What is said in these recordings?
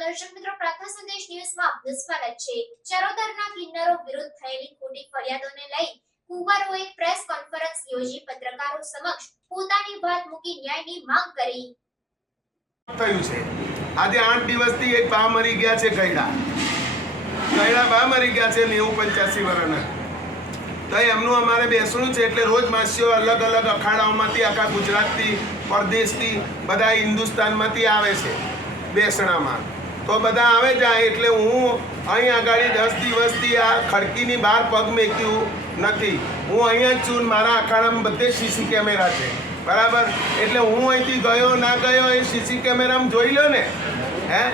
દર્શક મિત્રો, પ્રાર્થના સંદેશ ન્યૂઝમાં આપનું સ્વાગત છે. ચરોતરના કિન્નરો વિરુદ્ધ થયેલી ખોટી ફરિયાદોને લઈ કુંવરોએ પ્રેસ કોન્ફરન્સ યોજી પત્રકારો સમક્ષ પોતાની વાત મૂકી ન્યાયની માંગ કરી. થયું છે. આજે આઠ દિવસથી એક બા મરી ગયા છે ગયડા. ગયડા બા મરી ગયા છે નેવું પંચ્યાસી વર્ષના તો એમનું અમારે બેસણું છે એટલે રોજ માસીઓ અલગ અલગ અખાડાઓમાંથી આખા ગુજરાતથી, પરદેશથી, બધા હિન્દુસ્તાનમાંથી આવે છે બેસણામાં. તો બધા આવે જાય એટલે હું અહીં આગળ દસ દિવસથી આ ખડકીની બહાર પગ મેક્યું નથી. હું અહીંયા જ છું મારા અખાડામાં બધે સીસી કેમેરા છે. બરાબર? એટલે હું અહીંથી ગયો ના ગયો એ સીસી કેમેરામાં જોઈ લો ને. હે?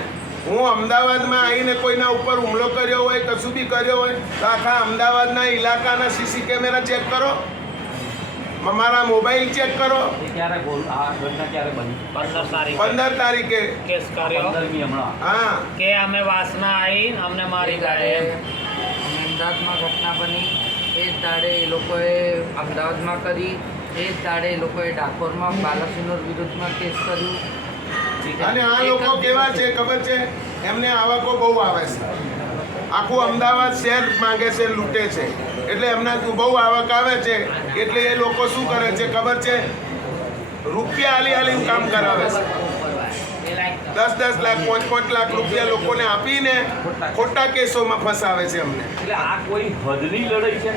હું અમદાવાદમાં આવીને કોઈના ઉપર હુમલો કર્યો હોય, કશું બી કર્યો હોય, તો આખા અમદાવાદના ઇલાકાના સીસી કેમેરા ચેક કરો. મારા મોબાઈલ ચેક કરો. ક્યારે બોલ આ ઘટના ક્યારે બની? પંદર તારીખે. પંદર તારીખે. કેસ કર્યો. હા. કે અમે વાસના આવી અમને મારી ત્યારે ગાડી અમદાવાદમાં ઘટના બની. એ જ દાડે એ લોકોએ અમદાવાદમાં કરી. એ જ દાડે એ લોકોએ ડાકોરમાં બાલાસિનોર વિરુદ્ધમાં કેસ કર્યું. અને આ લોકો કેવા છે ખબર છે? એમને આવકો બહુ આવે છે. આખું અમદાવાદ શહેર માંગે છે લૂંટે છે. એટલે એમના બહુ આવક આવે છે એટલે એ લોકો શું કરે છે ખબર છે? રૂપિયા આલી આલીને કામ કરાવે છે. દસ દસ લાખ પાંચ પાંચ લાખ રૂપિયા લોકોને આપીને ખોટા કેસોમાં ફસાવે છે અમને. એટલે આ કોઈ હદની લડાઈ છે?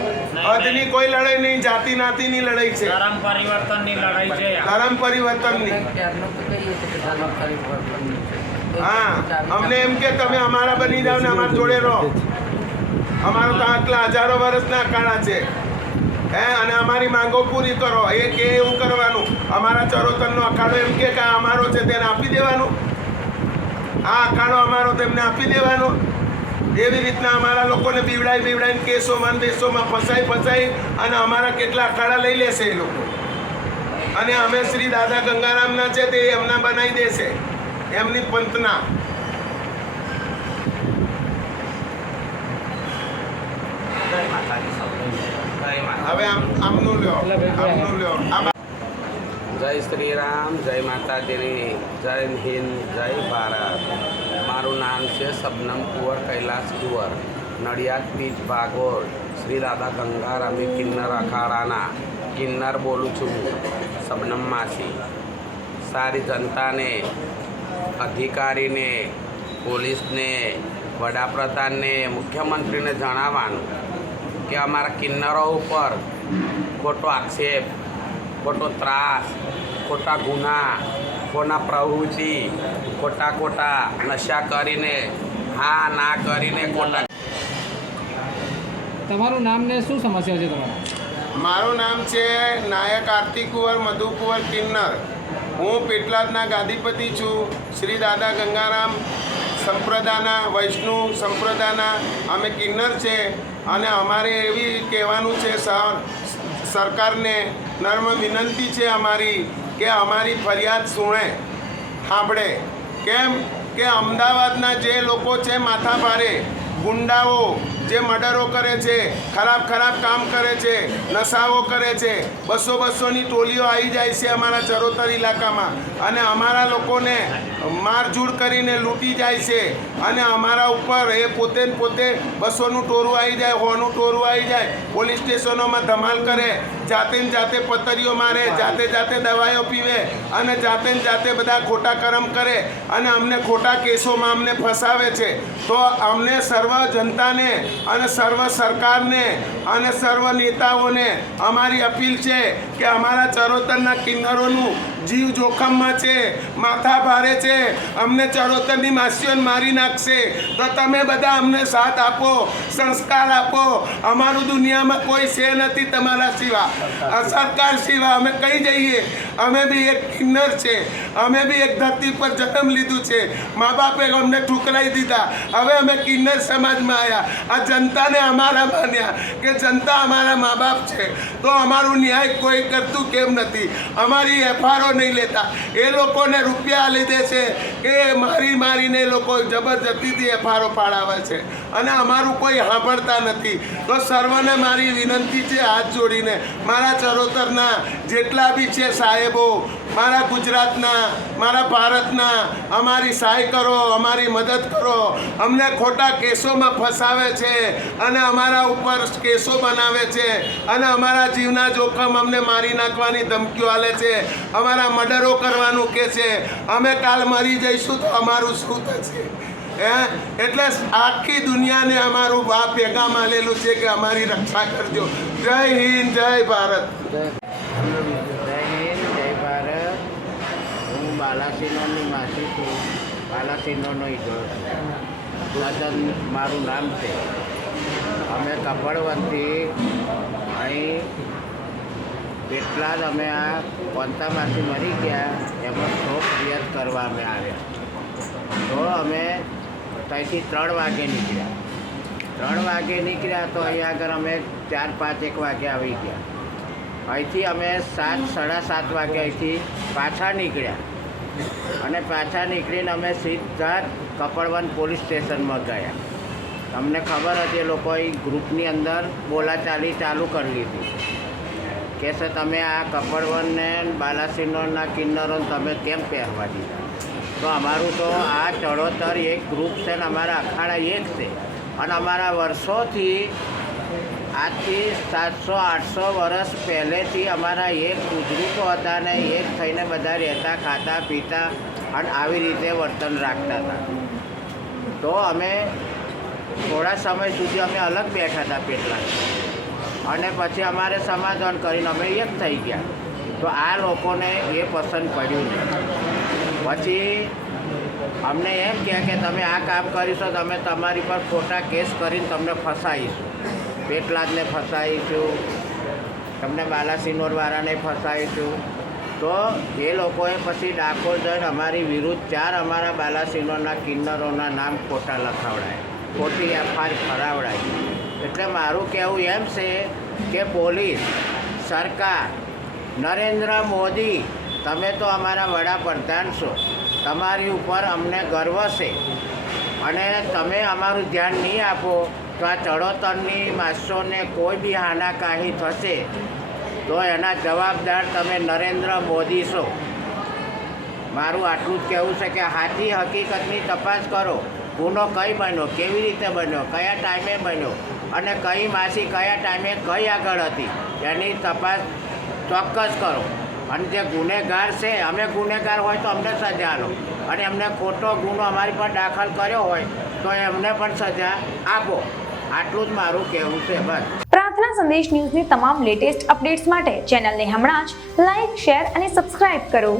હદની કોઈ લડાઈ નહીં જાતિ નાતિની લડાઈ છે. ધર્મ પરિવર્તનની લડાઈ છે. ધર્મ પરિવર્તનની. હા, અમને એમ કે તમે અમારા બની જાઓ ને અમારા જોડે રહો. અમારો તો આટલા હજારો વર્ષના કાળા છે. હે, અને અમારી માંગો પૂરી કરો. એ કે એવું કરવાનું. અમારા ચરોતરનો અખાડો એમ કે આ અમારો છે, તેને આપી દેવાનું. આ અખાડો અમારો, તેમને આપી દેવાનો. એવી રીતના અમારા લોકોને બીવડાઈ બીવડાઈને કેસોમાં દેશોમાં ફસાઈ ફસાઈ અને અમારા કેટલા અખાડા લઈ લેશે એ લોકો. અને અમે શ્રી દાદા ગંગારામના છે, તે એમના બનાવી દેશે. એમની પંથના જય શ્રી રામ જય માતાજીની, જય હિન્દ, જય ભારત. મારું નામ છે શબનમ કુંવર કૈલાસ કુંવર, નડિયાદ પીચ ભાગોળ, શ્રી દાદા ગંગારામી કિન્નર અખાડાના. કિન્નર બોલું છું શબનમ માસી. સારી જનતાને અધિકારીને પોલીસને વડાપ્રધાનને મુખ્યમંત્રીને જણાવવાનું કે અમારા કિન્નરો ઉપર ખોટો આક્ષેપ ખોટો ત્રાસ ખોટા ગુના ખોટા પ્રવૃત્તિ ખોટા ખોટા નશા કરીને હા ના કરીને ખોટા તમારું નામ ને શું સમસ્યા છે તમારા? મારું નામ છે નાયક આરતી કુંવર મધુ કુંવર કિન્નર. હું પેટલાદના ગાદીપતિ છું. શ્રી દાદા ગંગારામ સંપ્રદાયના વૈષ્ણુ સંપ્રદાયના અમે કિન્નર છે. અને અમારે એવી કહેવાનું છે સરકારને નર્મ વિનંતી છે અમારી કે અમારી ફરિયાદ સુણે, સાંભળે. કેમ કે અમદાવાદના જે લોકો છે, માથા ભારે, ગુંડાઓ જે મર્ડરો કરે છે, ખરાબ ખરાબ કામ કરે છે, નશાઓ કરે છે, બસો બસોની ટોલીઓ આવી જાય છે અમારા ચરોતર ઇલાકામાં. અને અમારા લોકોને મારઝૂડ કરીને લૂંટી જાય છે. અને અમારા ઉપર એ પોતે પોતે બસોનું ટોરું આવી જાય, હોનું ટોરું આવી જાય, પોલીસ સ્ટેશનોમાં ધમાલ કરે, જાતે ને જાતે પતરીઓ મારે, જાતે જાતે દવાઈઓ પીવે, અને જાતે ને જાતે બધા ખોટા કરમ કરે, અને અમને ખોટા કેસોમાં અમને ફસાવે છે. તો અમને સર્વ જનતાને અને સર્વ સરકારને અને સર્વ નેતાઓને અમારી અપીલ છે કે અમારા ચરોતરના કિન્નરોનું જીવ જોખમમાં છે, માથા ભારે છે, અમને ચરોતરની માસીઓને મારી નાખશે. તો તમે બધા અમને સાથ આપો, સંસ્કાર આપો. અમારું દુનિયામાં કોઈ છે નથી તમારા સિવા. સરકાર સિવા, અમે કઈ જઈએ, અમે બી એક કિન્નર છે. અમે બી એક ધરતી પર જન્મ લીધું છે. મા બાપે અમને ઠુકરાઈ દીધા. હવે અમે કિન્નર સમાજમાં આવ્યા આ જનતાને અમારા માન્યા કે જનતા અમારા મા બાપ છે. તો અમારું ન્યાય કોઈ કરતું કેમ નથી? અમારી એફઆરઓ નહીં લેતા. એ લોકોને રૂપિયા લીધે છે કે મારી મારીને એ લોકો જબરજસ્તીથી એફઆરઓ પાડાવે છે. અને અમારું કોઈ સાંભળતા નથી. તો સર્વને મારી વિનંતી છે હાથ જોડીને. મારા ચરોતરના જેટલા બી છે સાહેબો મારા ગુજરાતના, મારા ભારતના, અમારી સહાય કરો, અમારી મદદ કરો. અમને ખોટા કેસોમાં ફસાવે છે અને અમારા ઉપર કેસો બનાવે છે અને અમારા જીવના જોખમ અમને મારી નાખવાની ધમકીઓ આલે છે. અમારા મર્ડરો કરવાનું કહે છે. અમે કાલ મરી જઈશું તો અમારું શું થશે? હે? એટલે આખી દુનિયાને અમારું બાપ ભેગા માલેલું છે કે અમારી રક્ષા કરજો. જય હિન્દ, જય ભારત. બાલાસિનોની માસી છું. બાલાસિનોનો ઈડો મદન મારું નામ છે. અમે કપડવંતી અહીં કેટલા જ અમે આ પંતામાંથી મરી ગયા, એમાં શોક રિયાઝ કરવા અમે આવ્યા. તો અમે ત્યાંથી ત્રણ વાગે નીકળ્યા. ત્રણ વાગે નીકળ્યા તો અહીંયા આગળ અમે ચાર, પાંચ, એક વાગે આવી ગયા. અહીંથી અમે સાત, સાડા સાત વાગે અહીંથી પાછા નીકળ્યા. અને પાછા નીકળીને અમે સીધા કપડવન પોલીસ સ્ટેશનમાં ગયા. તમને ખબર હતી એ લોકોએ ગ્રુપની અંદર બોલાચાલી ચાલુ કરી લીધી. કે સર તમે આ કપડવનને બાલાસિનોરના કિન્નરોને તમે કેમ પહેરવા દીધા? તો અમારું તો આ ચડોતર એક ગ્રુપ છે ને અમારા અખાડા એક છે. અને અમારા વર્ષોથી આજથી સાતસો, આઠસો વર્ષ પહેલેથી અમારા એક બુજુર્ગો હતા ને એક થઈને બધા રહેતા, ખાતા, પીતા અને આવી રીતે વર્તન રાખતા હતા. તો અમે થોડા સમય સુધી અમે અલગ બેઠા હતા પેટલા. અને પછી અમારે સમાધાન કરીને અમે એક થઈ ગયા. તો આ લોકોને એ પસંદ પડ્યું નહીં. પછી અમને એમ કહે કે, તમે આ કામ કરીશો, તો અમે તમારી પર ખોટા કેસ કરીને તમને ફસાઈશું. પેટલાદને ફસાવીશું તમને બાલાસિનોરવાળાને ફસાઈશું તો એ લોકોએ પછી ડાકોર જઈને અમારી વિરુદ્ધ ચાર અમારા બાલાસિનોરના કિન્નરોના નામ ખોટા લખાવડાય. ખોટી એફઆઈઆર ફરાવડાય. એટલે મારું કહેવું એમ છે કે પોલીસ, સરકાર, નરેન્દ્ર મોદી, તમે તો અમારા વડાપ્રધાન છો. તમારી ઉપર અમને ગર્વ છે. અને તમે અમારું ધ્યાન નહીં આપો. તો આ ચડોતરની માણસોને કોઈ બી હાનાકાહી થશે, તો એના જવાબદાર તમે નરેન્દ્ર મોદી છો. મારું આટલું જ કહેવું છે કે હાથી હકીકતની તપાસ કરો. ગુનો કઈ બન્યો, કેવી રીતે બન્યો, કયા ટાઈમે બન્યો અને કઈ માસી કયા ટાઈમે કઈ આગળ હતી, એની તપાસ ચોક્કસ કરો. અને જે ગુનેગાર છે, અમે ગુનેગાર હોય તો અમને સજા આપો. અને એમને ખોટો ગુનો અમારી પર દાખલ કર્યો હોય, તો એમને પણ સજા આપો. આટલું જ મારું કહેવું છે, બસ. પ્રાર્થના સંદેશ ન્યૂઝની તમામ લેટેસ્ટ અપડેટ્સ માટે ચેનલને હમણાં જ લાઇક શેર અને સબસ્ક્રાઇબ કરો.